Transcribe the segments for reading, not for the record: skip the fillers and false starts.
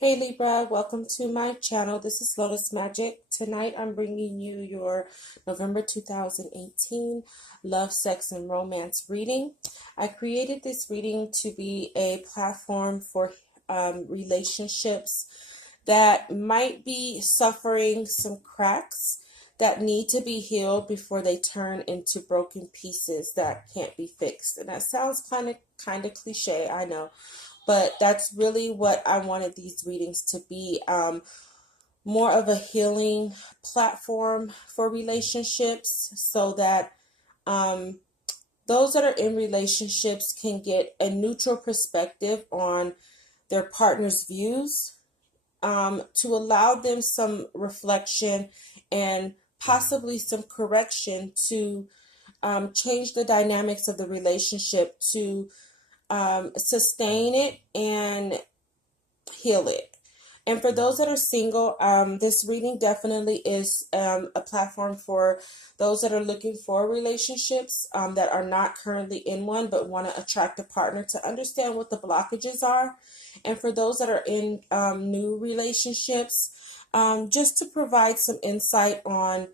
Hey Libra, welcome to my channel. This is Lotus Magic. Tonight I'm bringing you your November 2018 Love, Sex, and Romance reading. I created this reading to be a platform for relationships that might be suffering some cracks that need to be healed before they turn into broken pieces that can't be fixed. And that sounds kind of cliche, I know, but that's really what I wanted these readings to be. More of a healing platform for relationships so that um, those that are in relationships can get a neutral perspective on their partner's views, to allow them some reflection and possibly some correction to change the dynamics of the relationship to sustain it and heal it. And for those that are single, this reading definitely is a platform for those that are looking for relationships, that are not currently in one but want to attract a partner, to understand what the blockages are. And for those that are in new relationships, just to provide some insight on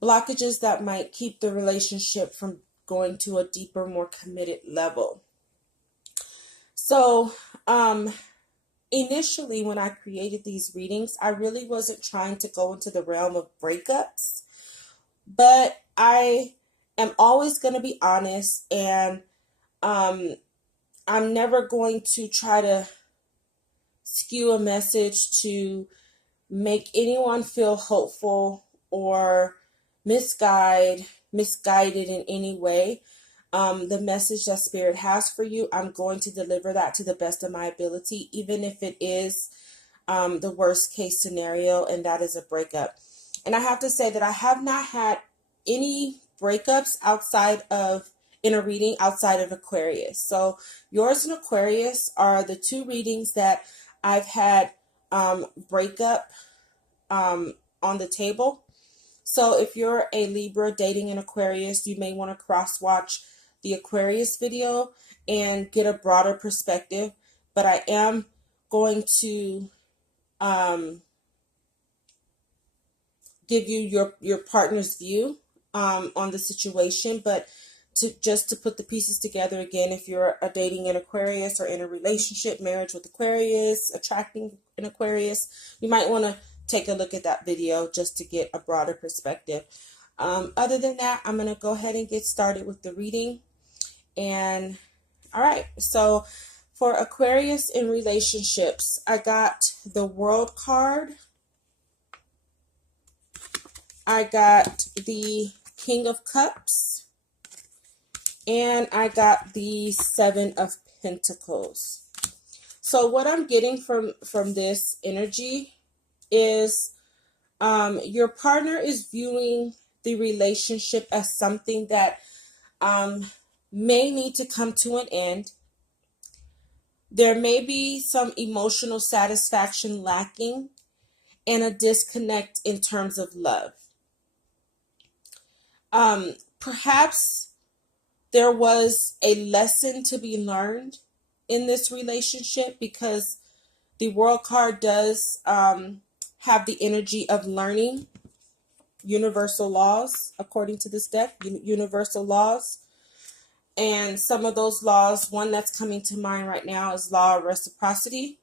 blockages that might keep the relationship from going to a deeper, more committed level. So, initially, when I created these readings, I really wasn't trying to go into the realm of breakups, but I am always going to be honest, and um, I'm never going to try to skew a message to make anyone feel hopeful or misguided in any way. The message that Spirit has for you, I'm going to deliver that to the best of my ability, even if it is the worst case scenario, and that is a breakup. And I have to say that I have not had any breakups in a reading outside of Aquarius. So yours and Aquarius are the two readings that I've had breakup on the table. So if you're a Libra dating an Aquarius, you may want to cross watch the Aquarius video and get a broader perspective. But I am going to give you your partner's view on the situation. But to put the pieces together again, if you're dating an Aquarius or in a relationship, marriage with Aquarius, attracting an Aquarius, you might want to take a look at that video just to get a broader perspective. Other than that, I'm going to go ahead and get started with the reading. And all right, so for Aquarius in relationships, I got the World card. I got the King of Cups. And I got the Seven of Pentacles. So what I'm getting from this energy is your partner is viewing the relationship as something that may need to come to an end. There may be some emotional satisfaction lacking and a disconnect in terms of love. Perhaps there was a lesson to be learned in this relationship, because the World card does have the energy of learning universal laws, according to this deck, universal laws. And some of those laws, one that's coming to mind right now is law of reciprocity.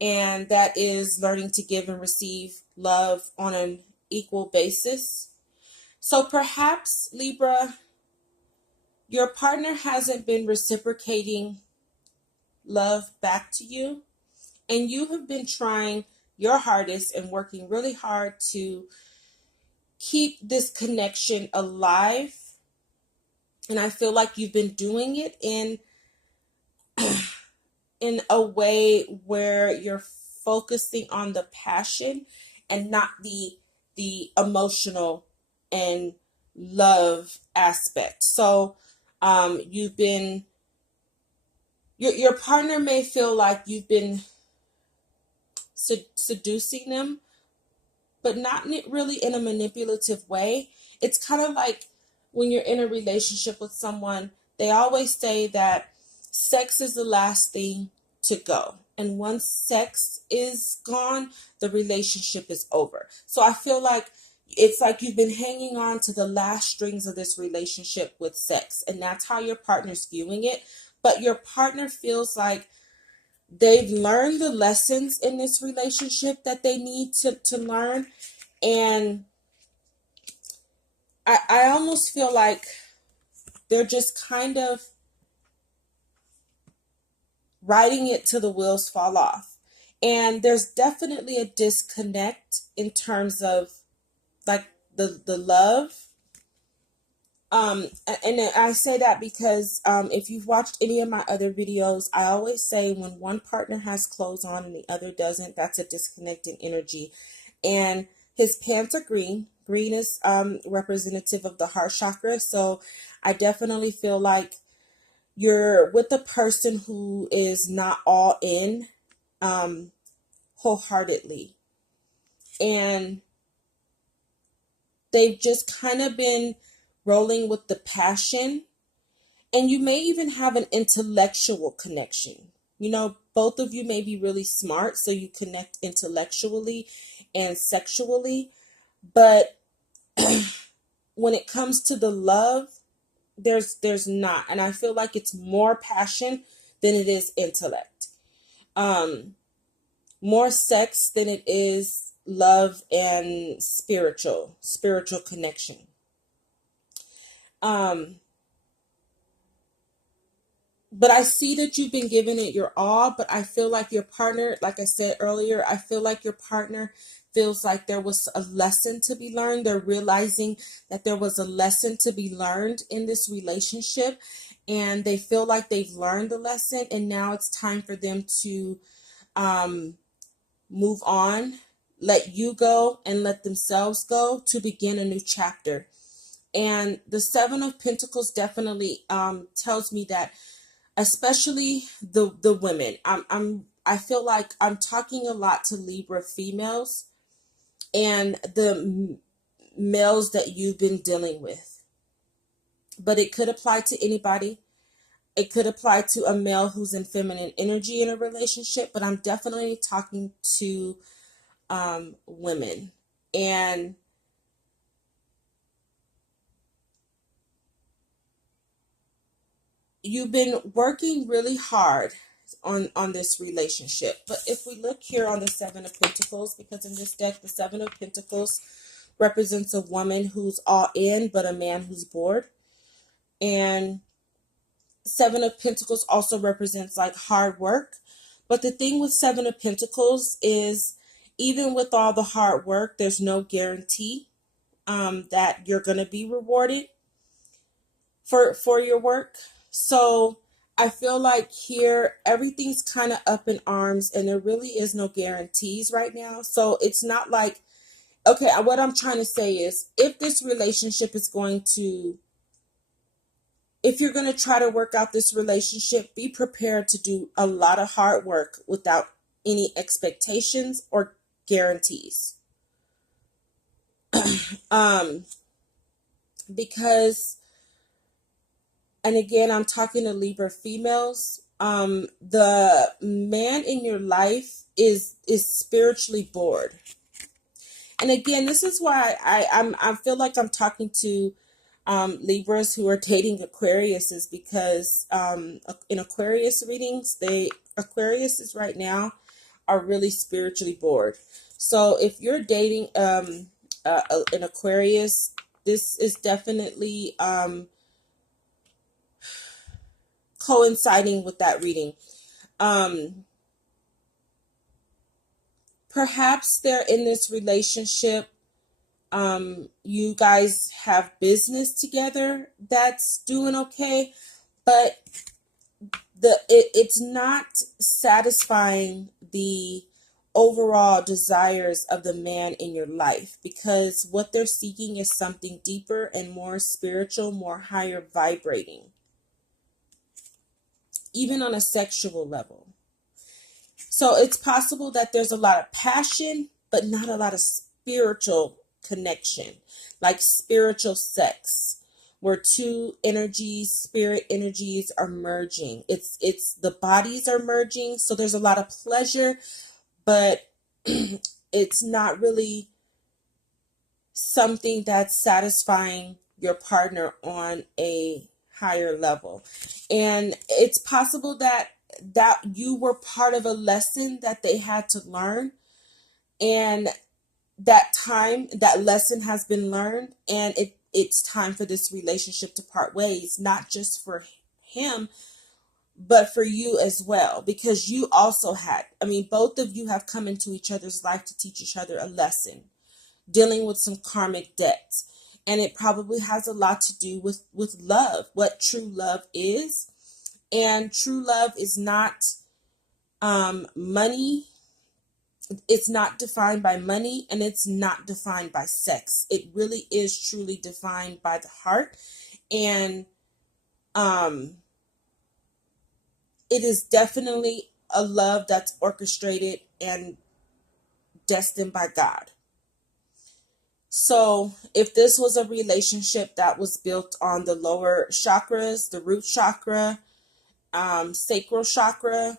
And that is learning to give and receive love on an equal basis. So perhaps, Libra, your partner hasn't been reciprocating love back to you, and you have been trying your hardest and working really hard to keep this connection alive. And I feel like you've been doing it in a way where you're focusing on the passion and not the emotional and love aspect. So you've been, your partner may feel like you've been seducing them, but not really in a manipulative way. It's kind of like when you're in a relationship with someone, they always say that sex is the last thing to go. And once sex is gone, the relationship is over. So I feel like it's like you've been hanging on to the last strings of this relationship with sex, and that's how your partner's viewing it. But your partner feels like they've learned the lessons in this relationship that they need to learn. And I almost feel like they're just kind of riding it till the wheels fall off. And there's definitely a disconnect in terms of like the love. And I say that because if you've watched any of my other videos, I always say when one partner has clothes on and the other doesn't, that's a disconnecting energy. And his pants are green. Green is representative of the heart chakra. So I definitely feel like you're with a person who is not all in wholeheartedly. And they've just kind of been rolling with the passion. And you may even have an intellectual connection. You know, both of you may be really smart, so you connect intellectually and sexually. But when it comes to the love, there's not. And I feel like it's more passion than it is intellect. More sex than it is love and spiritual connection. But I see that you've been giving it your all, but I feel like your partner, like I said earlier, I feel like your partner feels like there was a lesson to be learned. They're realizing that there was a lesson to be learned in this relationship, and they feel like they've learned the lesson, and now it's time for them to move on, let you go, and let themselves go to begin a new chapter. And the Seven of Pentacles definitely tells me that, especially the women. I feel like I'm talking a lot to Libra females and the males that you've been dealing with. But it could apply to anybody. It could apply to a male who's in feminine energy in a relationship, but I'm definitely talking to women. And you've been working really hard on this relationship. But if we look here on the Seven of Pentacles, because in this deck, the Seven of Pentacles represents a woman who's all in, but a man who's bored. And Seven of Pentacles also represents like hard work. But the thing with Seven of Pentacles is, even with all the hard work, there's no guarantee that you're going to be rewarded for your work. So I feel like here everything's kind of up in arms, and there really is no guarantees right now. So it's not like, okay, what I'm trying to say is, if this relationship is going to, if you're going to try to work out this relationship, be prepared to do a lot of hard work without any expectations or guarantees. Because, and again, I'm talking to Libra females, the man in your life is spiritually bored. And again, this is why I feel like I'm talking to Libras who are dating Aquariuses, because in Aquarius readings, Aquariuses right now are really spiritually bored. So if you're dating an Aquarius, this is definitely coinciding with that reading. Perhaps they're in this relationship. You guys have business together that's doing okay, but it's not satisfying the overall desires of the man in your life, because what they're seeking is something deeper and more spiritual, more higher vibrating, even on a sexual level. So it's possible that there's a lot of passion, but not a lot of spiritual connection, like spiritual sex, where two energies, spirit energies are merging. It's the bodies are merging, so there's a lot of pleasure, but it's not really something that's satisfying your partner on a higher level. And it's possible that you were part of a lesson that they had to learn, and that lesson has been learned, and it's time for this relationship to part ways, not just for him, but for you as well, because you also had, both of you have come into each other's life to teach each other a lesson, dealing with some karmic debts. And it probably has a lot to do with love, what true love is. And true love is not money. It's not defined by money, and it's not defined by sex. It really is truly defined by the heart. And it is definitely a love that's orchestrated and destined by God. So if this was a relationship that was built on the lower chakras, the root chakra, sacral chakra,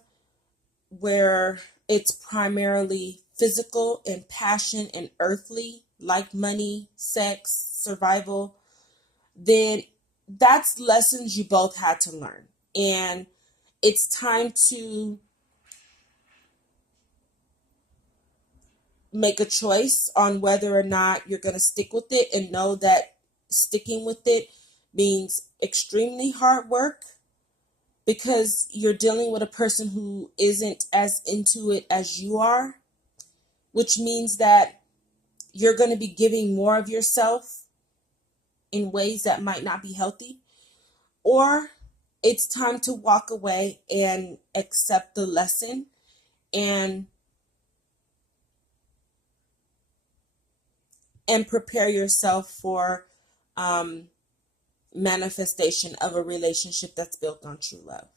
where it's primarily physical and passion and earthly, like money, sex, survival, then that's lessons you both had to learn. And it's time to make a choice on whether or not you're going to stick with it, and know that sticking with it means extremely hard work, because you're dealing with a person who isn't as into it as you are, which means that you're going to be giving more of yourself in ways that might not be healthy. Or it's time to walk away and accept the lesson and prepare yourself for manifestation of a relationship that's built on true love.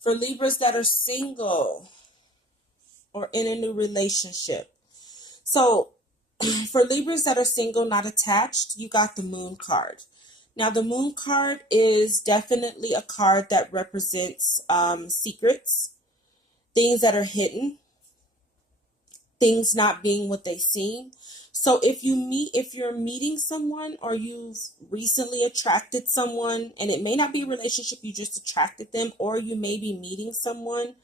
For Libras that are single or in a new relationship. So for Libras that are single, not attached, you got the Moon card. Now the Moon card is definitely a card that represents secrets, things that are hidden, things not being what they seem. So if you're meeting someone, or you've recently attracted someone, and it may not be a relationship, you just attracted them, or you may be meeting someone,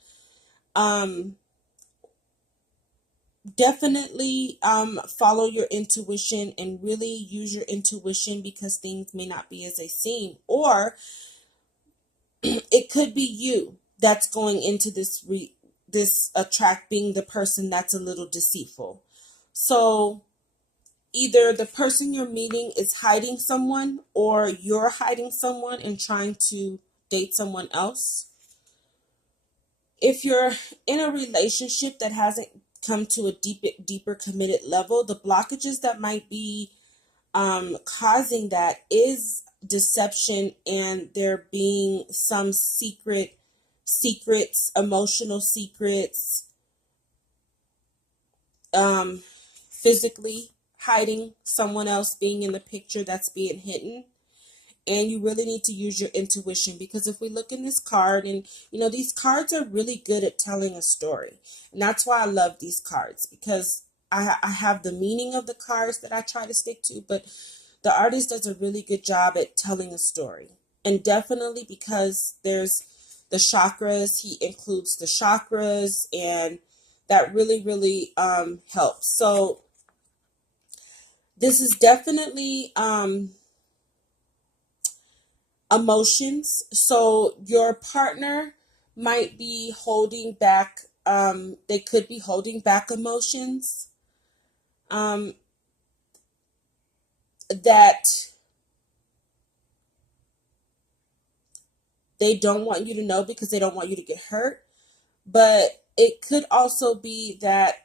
definitely follow your intuition and really use your intuition, because things may not be as they seem. Or it could be you that's going into this being the person that's a little deceitful. So either the person you're meeting is hiding someone, or you're hiding someone and trying to date someone else. If you're in a relationship that hasn't come to a deeper committed level, the blockages that might be causing that is deception, and there being some secrets, emotional secrets, physically hiding someone else being in the picture that's being hidden. And you really need to use your intuition, because if we look in this card, and these cards are really good at telling a story. And that's why I love these cards, because I have the meaning of the cards that I try to stick to, but the artist does a really good job at telling a story. And definitely because there's the chakras, he includes the chakras, and that really, really helps. So this is definitely emotions. So your partner might be holding back, they could be holding back emotions that they don't want you to know, because they don't want you to get hurt. But it could also be that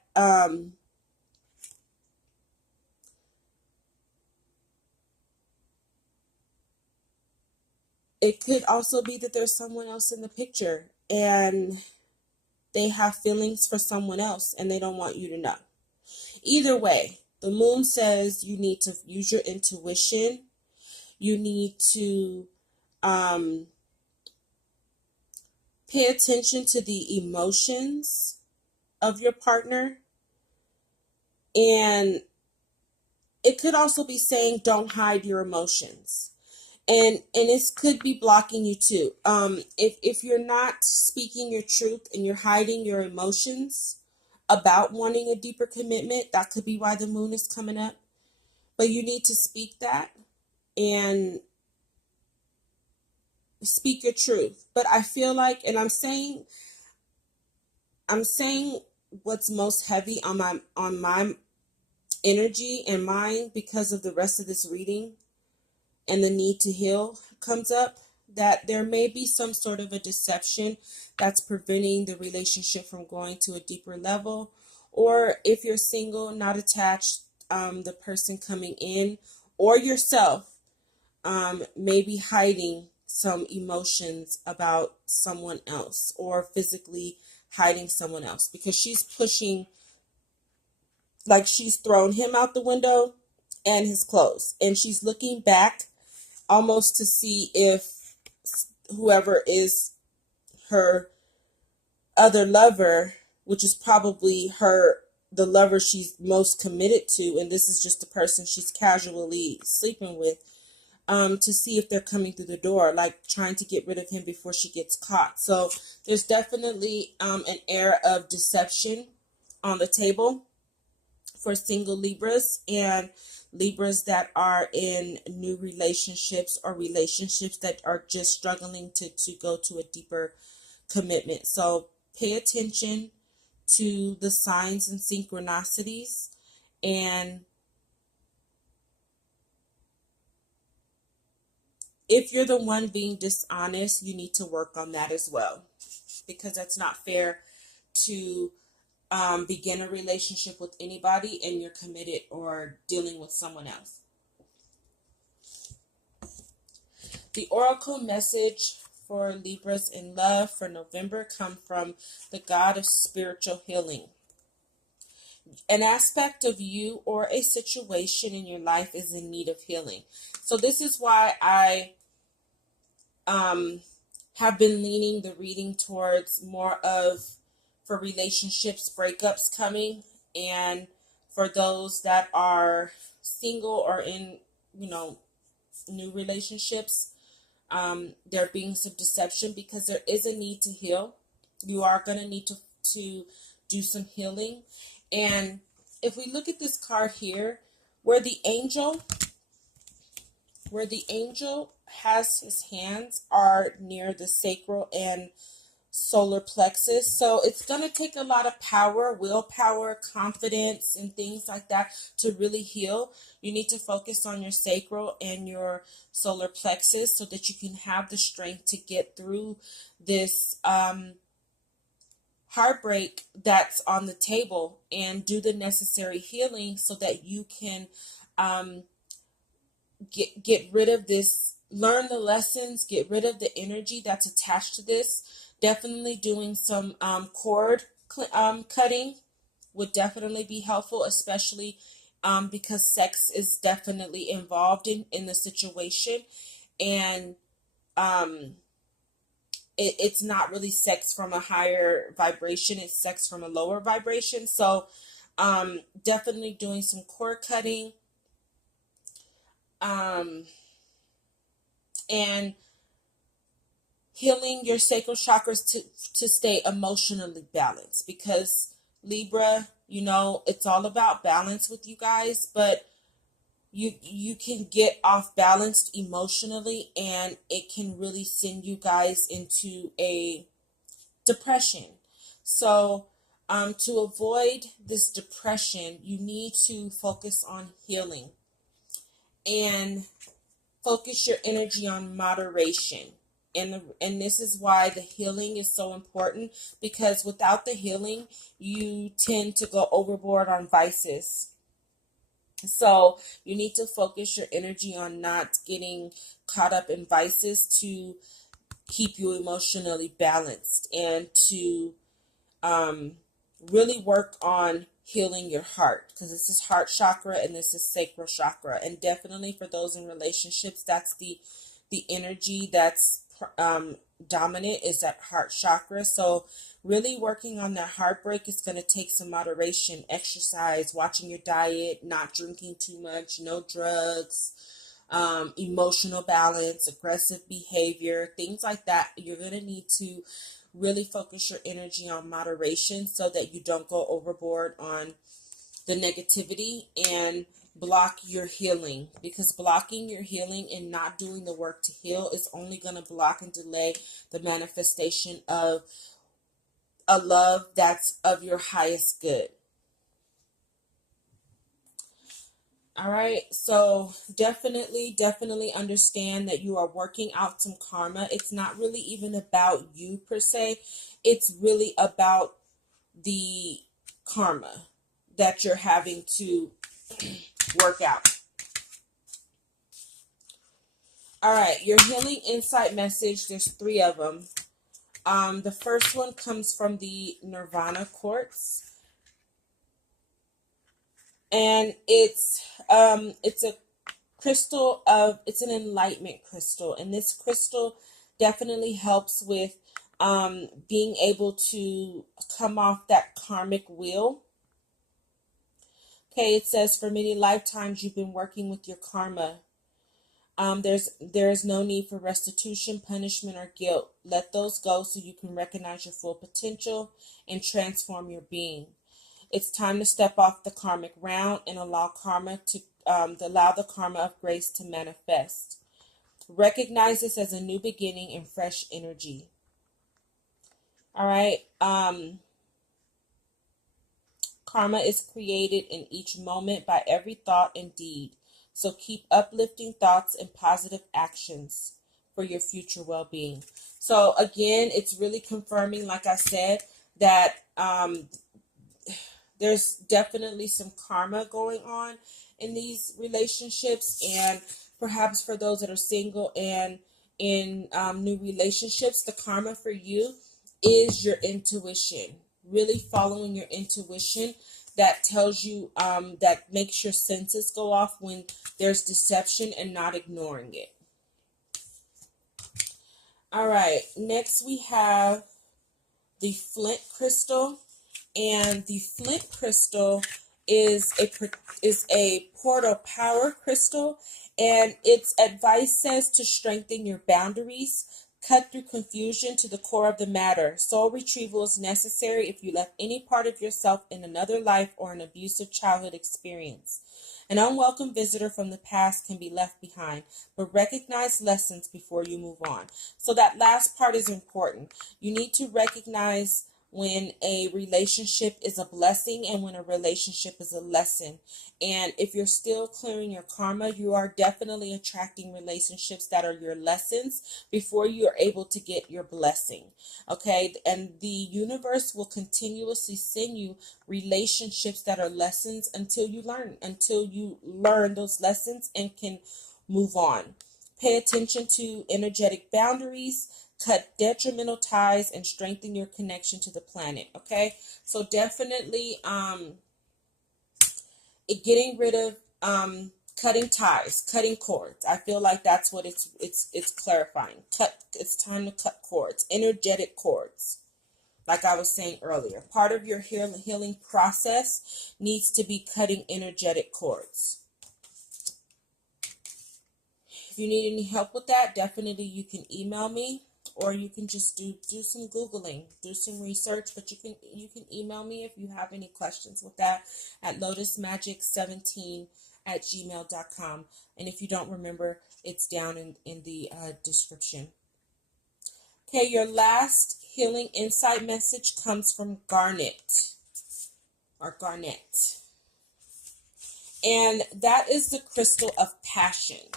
there's someone else in the picture, and they have feelings for someone else, and they don't want you to know. Either way, The moon says you need to use your intuition. You need to pay attention to the emotions of your partner. And it could also be saying don't hide your emotions. And this could be blocking you too. If you're not speaking your truth and you're hiding your emotions about wanting a deeper commitment, that could be why the moon is coming up. But you need to speak that and speak your truth. But I feel like, and I'm saying what's most heavy on my energy and mind because of the rest of this reading and the need to heal comes up, that there may be some sort of a deception that's preventing the relationship from going to a deeper level. Or if you're single, not attached, the person coming in or yourself may be hiding some emotions about someone else or physically hiding someone else because she's pushing, like she's thrown him out the window and his clothes, and she's looking back almost to see if whoever is her other lover, which is probably the lover she's most committed to, and this is just the person she's casually sleeping with, to see if they're coming through the door, like trying to get rid of him before she gets caught. So there's definitely an air of deception on the table for single Libras and Libras that are in new relationships or relationships that are just struggling to go to a deeper commitment. So pay attention to the signs and synchronicities, and if you're the one being dishonest, you need to work on that as well, because that's not fair to begin a relationship with anybody and you're committed or dealing with someone else. The oracle message for Libras in love for November come from the God of spiritual healing. An aspect of you or a situation in your life is in need of healing. So this is why I have been leaning the reading towards more of for relationships, breakups coming, and for those that are single or in, new relationships, there being some deception because there is a need to heal. You are going to need to do some healing. And if we look at this card here, where the angel has his hands are near the sacral and solar plexus. So it's going to take a lot of power, willpower, confidence, and things like that to really heal. You need to focus on your sacral and your solar plexus so that you can have the strength to get through this heartbreak that's on the table and do the necessary healing so that you can get rid of this, learn the lessons, get rid of the energy that's attached to this. Definitely doing some cord cutting would definitely be helpful, especially because sex is definitely involved in the situation. And it's not really sex from a higher vibration, it's sex from a lower vibration. So definitely doing some cord cutting. And healing your sacral chakras to stay emotionally balanced, because Libra, it's all about balance with you guys, but you can get off balanced emotionally and it can really send you guys into a depression. So to avoid this depression, you need to focus on healing and focus your energy on moderation. And this is why the healing is so important, because without the healing, you tend to go overboard on vices. So you need to focus your energy on not getting caught up in vices to keep you emotionally balanced, and to really work on healing your heart, because this is heart chakra and this is sacral chakra. And definitely for those in relationships, that's the energy that's dominant, is that heart chakra. So really working on that heartbreak is going to take some moderation, exercise, watching your diet, not drinking too much, no drugs, emotional balance, aggressive behavior, things like that. You're going to need to really focus your energy on moderation so that you don't go overboard on the negativity and block your healing, because blocking your healing and not doing the work to heal is only going to block and delay the manifestation of a love that's of your highest good. All right, so definitely understand that you are working out some karma. It's not really even about you per se. It's really about the karma that you're having to work out. All right, your healing insight message, there's 3 of them. The first one comes from the Nirvana quartz. And it's a crystal it's an enlightenment crystal, and this crystal definitely helps with being able to come off that karmic wheel. Okay, it says for many lifetimes you've been working with your karma. There's no need for restitution, punishment, or guilt. Let those go so you can recognize your full potential and transform your being. It's time to step off the karmic round and allow the karma of grace to manifest. Recognize this as a new beginning and fresh energy. All right. Karma is created in each moment by every thought and deed. So keep uplifting thoughts and positive actions for your future well-being. So again, it's really confirming, like I said, that there's definitely some karma going on in these relationships, and perhaps for those that are single and in new relationships, the karma for you is your intuition. Really following your intuition that tells you, that makes your senses go off when there's deception, and not ignoring it. All right, next we have the flint crystal. And the flint crystal is a portal power crystal, and its advice says to strengthen your boundaries, cut through confusion to the core of the matter. Soul retrieval is necessary if you left any part of yourself in another life or an abusive childhood experience. An unwelcome visitor from the past can be left behind, but recognize lessons before you move on. So that last part is important. You need to recognize when a relationship is a blessing and when a relationship is a lesson. And if you're still clearing your karma, you are definitely attracting relationships that are your lessons before you are able to get your blessing. Okay, and the universe will continuously send you relationships that are lessons until you learn those lessons and can move on. Pay attention to energetic boundaries, cut detrimental ties, and strengthen your connection to the planet. Okay, so definitely getting rid of cutting ties, cutting cords. I feel like that's what it's clarifying. It's time to cut cords, energetic cords. Like I was saying earlier, part of your healing process needs to be cutting energetic cords. If you need any help with that, definitely you can email me, or you can just do some Googling, do some research, but you can email me if you have any questions with that at lotusmagic17@gmail.com. And if you don't remember, it's down in the description. Okay, your last healing insight message comes from Garnet. And that is the crystal of passion.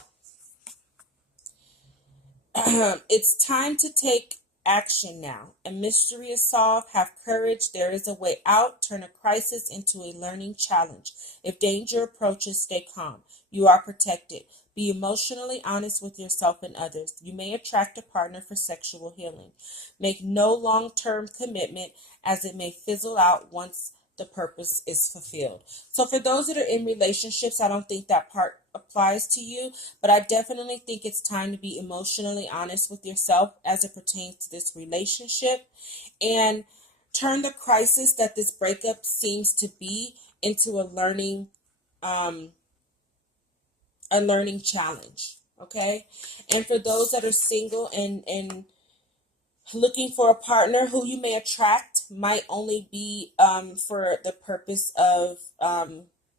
It's time to take action now. A mystery is solved. Have courage. There is a way out. Turn a crisis into a learning challenge. If danger approaches, stay calm. You are protected. Be emotionally honest with yourself and others. You may attract a partner for sexual healing. Make no long-term commitment, as it may fizzle out once the purpose is fulfilled. So for those that are in relationships, I don't think that part applies to you, but I definitely think it's time to be emotionally honest with yourself as it pertains to this relationship, and turn the crisis that this breakup seems to be into um, a learning challenge. Okay. And for those that are single and looking for a partner, who you may attract might only be for the purpose of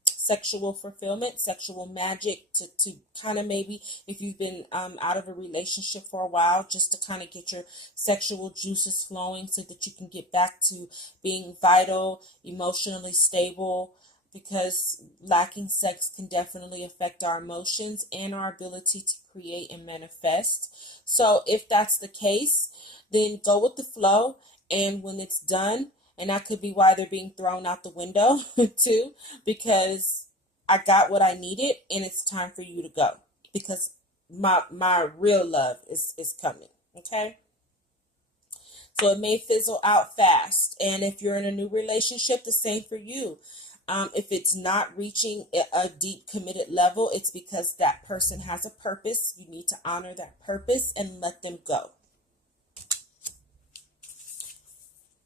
sexual fulfillment, sexual magic, to kind of maybe, if you've been out of a relationship for a while, just to kind of get your sexual juices flowing so that you can get back to being vital, emotionally stable, because lacking sex can definitely affect our emotions and our ability to create and manifest. So if that's the case, then go with the flow. And when it's done, and that could be why they're being thrown out the window too, because I got what I needed and it's time for you to go, because my real love is coming. Okay. So it may fizzle out fast. And if you're in a new relationship, the same for you. If it's not reaching a deep committed level, it's because that person has a purpose. You need to honor that purpose and let them go.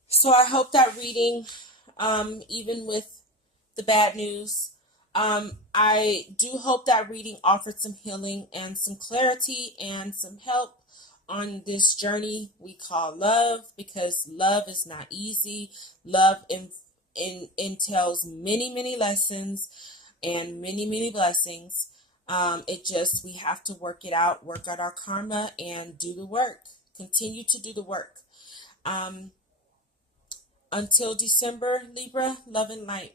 So I hope that reading, even with the bad news, I do hope that reading offered some healing and some clarity and some help on this journey we call love, because love is not easy. Love entails many, many lessons and many, many blessings. We have to work it out, work out our karma, and do the work. Continue to do the work. Until December, Libra, love and light.